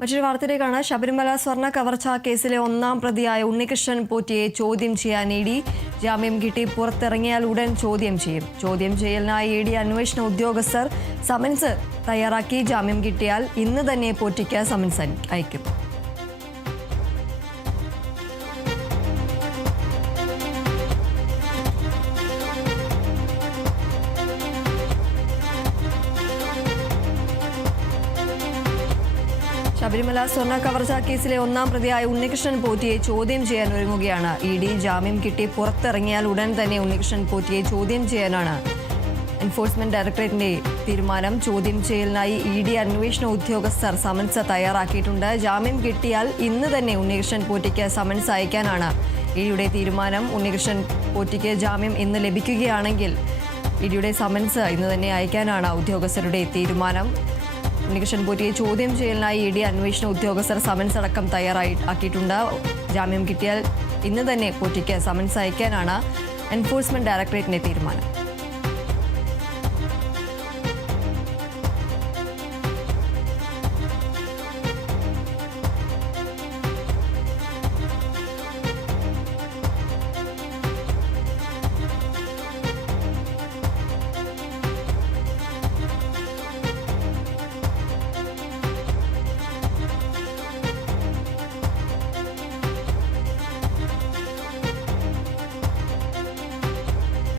മറ്റൊരു വാർത്തയിലേക്കാണ്. ശബരിമല സ്വർണ്ണ കവർച്ചാ കേസിലെ ഒന്നാം പ്രതിയായ ഉണ്ണികൃഷ്ണൻ പോറ്റിയെ ചോദ്യം ചെയ്യാൻ ഇ ഡി. ജാമ്യം കിട്ടി പുറത്തിറങ്ങിയാൽ ഉടൻ ചോദ്യം ചെയ്യും. ചോദ്യം ചെയ്യലിനായി ഇ ഡി അന്വേഷണ ഉദ്യോഗസ്ഥർ സമൻസ് തയ്യാറാക്കി. ജാമ്യം കിട്ടിയാൽ ഇന്ന് തന്നെ പോറ്റിക്ക് സമൻസ് അയക്കും. ശബരിമല സ്വർണ്ണ കവർച്ചാ കേസിലെ ഒന്നാം പ്രതിയായ ഉണ്ണികൃഷ്ണൻ പോറ്റിയെ ചോദ്യം ചെയ്യാൻ ഒരുങ്ങുകയാണ് ഇ ഡി. ജാമ്യം കിട്ടി പുറത്തിറങ്ങിയാൽ ഉടൻ തന്നെ ഉണ്ണികൃഷ്ണൻ പോറ്റിയെ ചോദ്യം ചെയ്യാനാണ് എൻഫോഴ്സ്മെന്റ് ഡയറക്ടറേറ്റിന്റെ തീരുമാനം. ചോദ്യം ചെയ്യലിനായി ഇ ഡി അന്വേഷണ ഉദ്യോഗസ്ഥർ സമൻസ് തയ്യാറാക്കിയിട്ടുണ്ട്. ജാമ്യം കിട്ടിയാൽ ഇന്ന് തന്നെ ഉണ്ണികൃഷ്ണൻ പോറ്റിക്ക് സമൻസ് അയക്കാനാണ് ഇ ഡിയുടെ തീരുമാനം. ഉണ്ണികൃഷ്ണൻ പോറ്റിക്ക് ജാമ്യം ഇന്ന് ലഭിക്കുകയാണെങ്കിൽ ഇ ഡിയുടെ സമൻസ് ഇന്ന് തന്നെ അയക്കാനാണ് ഉദ്യോഗസ്ഥരുടെ തീരുമാനം. ഉണ്ണികൃഷ്ണൻ പോറ്റിയെ ചോദ്യം ചെയ്യലിനായി ഇ ഡി അന്വേഷണ ഉദ്യോഗസ്ഥർ സമൻസ് അടക്കം തയ്യാറാക്കിയിട്ടുണ്ട്. ജാമ്യം കിട്ടിയാൽ ഇന്ന് തന്നെ പോറ്റിക്ക് സമൻസ് അയക്കാനാണ് എൻഫോഴ്സ്മെന്റ് ഡയറക്ടറേറ്റിന്റെ തീരുമാനം.